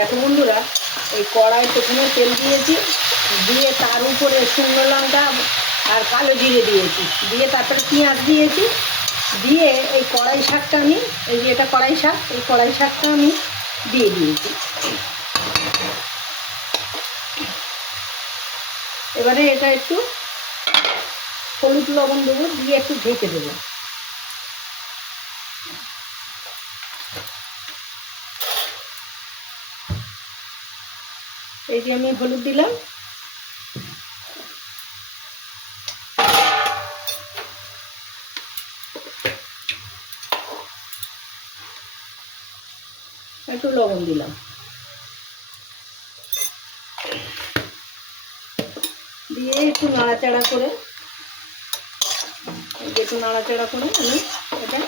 দেখো বন্ধুরা, এই কড়াই প্রথমে তেল দিয়েছি, দিয়ে তার উপরে শুকনো লঙ্কা আর কালো জিরে দিয়েছি, দিয়ে তারপরে পেঁয়াজ দিয়েছি, দিয়ে এই কড়াই শাকটা আমি, এই যে এটা কড়াই শাক, এই কড়াই শাকটা আমি দিয়ে দিয়েছি। এবারে এটা একটু হলুদ লবণ দেবো, দিয়ে একটু ঢেকে দেবো। এই যে আমি হলুদ দিলাম, একটু লবণ দিলাম, দিয়ে একটু নাড়াচাড়া করে আমি এটা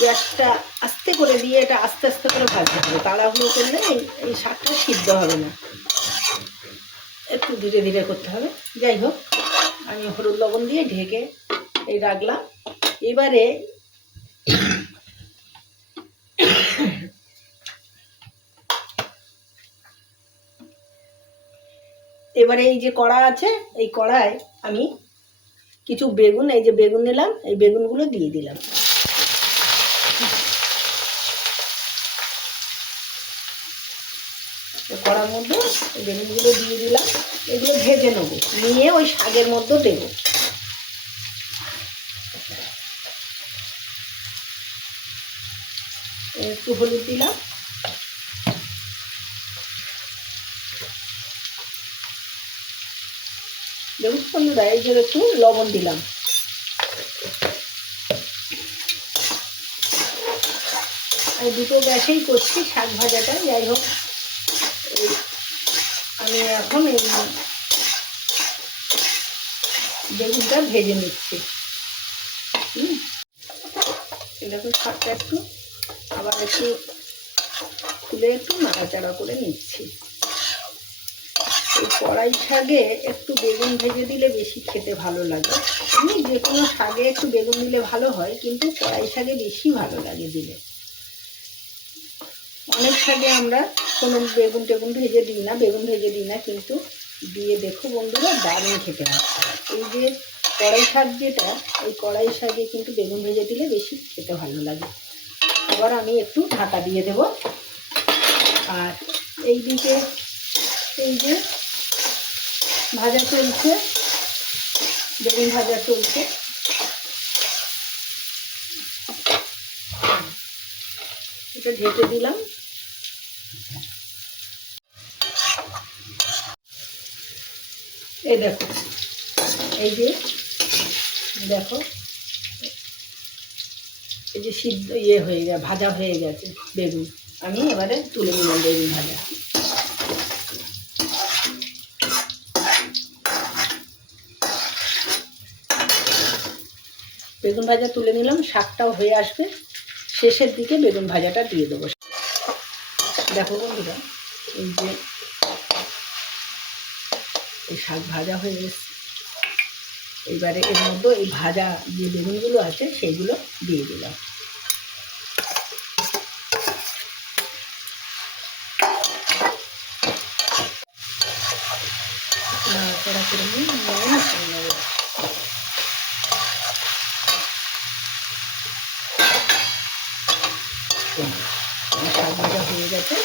গ্যাসটা আস্তে করে দিয়ে এটা আস্তে আস্তে করে ভাজতে হবে। তাড়াহুড়ো করলে এই শাকটা সিদ্ধ হবে না, একটু ধীরে ধীরে করতে হবে। যাই হোক, আমি হলুদ লবণ দিয়ে ঢেকে এই রাখলাম। এবারে এই যে কড়া আছে, এই কড়ায় আমি কিছু বেগুন, এই যে বেগুন নিলাম, এই বেগুনগুলো দিয়ে দিলাম। কড়ার মধ্যে এই বেগুনগুলো দিয়ে দিলাম, এগুলো ভেজে নেবো, নিয়ে ওই শাকের মধ্যে দেবো। একটু হলুদ দিলাম, দেখুন বন্ধুরা, এই যে একটু লবণ দিলাম। আমি দুটো গ্যাসেই করছি শাক ভাজাটা। যাই হোক, আমি এখন এই বেগুনটা ভেজে নিচ্ছি। দেখুন শাকটা একটু আবার একটু তুলে একটু নাড়াচাড়া করে নিচ্ছি। এই কড়াই শাকে একটু বেগুন ভেজে দিলে বেশি খেতে ভালো লাগে। এমনি যে কোনো শাকে একটু বেগুন দিলে ভালো হয়, কিন্তু কড়াই শাকে বেশি ভালো লাগে দিলে। অনেক শাকে আমরা কোনো বেগুন টেগুন ভেজে দিই না, কিন্তু দিয়ে দেখো বন্ধুরা, দারুণ খেতে হয়। এই যে কড়াই শাক যেটা, এই কড়াই শাকে কিন্তু বেগুন ভেজে দিলে বেশি খেতে ভালো লাগে। এবার আমি একটু ঢাকা দিয়ে দেব। আর এই দিকে এই যে ভাজা চলছে, বেগুন ভাজা চলছে, এটা ঢেকে দিলাম। এই দেখো, এই যে দেখো, এই যে সিদ্ধ হয়ে গেছে, ভাজা হয়ে গেছে বেগুন। আমি এবারে তুলে নিলাম বেগুন ভাজা। বেগুন ভাজা তুলে নিলাম, শাকটাও হয়ে আসবে, শেষের দিকে বেগুন ভাজাটা দিয়ে দেবো। দেখো বন্ধুরা, এই যে এই শাক ভাজা হয়ে এসছে। এইবারে এর মধ্যে এই ভাজা যে বেগুনগুলো আছে সেইগুলো দিয়ে দিলাম। নাড়াচাড়া করে নিয়ে নেব। শাক ভাজা হয়ে গেছে।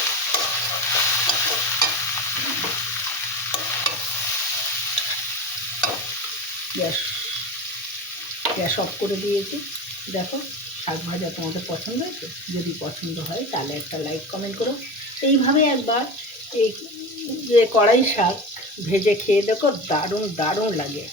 গ্যাস অফ করে দিয়েছি। দেখো, শাক ভাজা তোমাদের পছন্দ হয়েছে? যদি পছন্দ হয় তাহলে একটা লাইক কমেন্ট করো। এইভাবে একবার এই যে কড়াই শাক ভেজে খেয়ে দেখো, দারুণ দারুণ লাগে।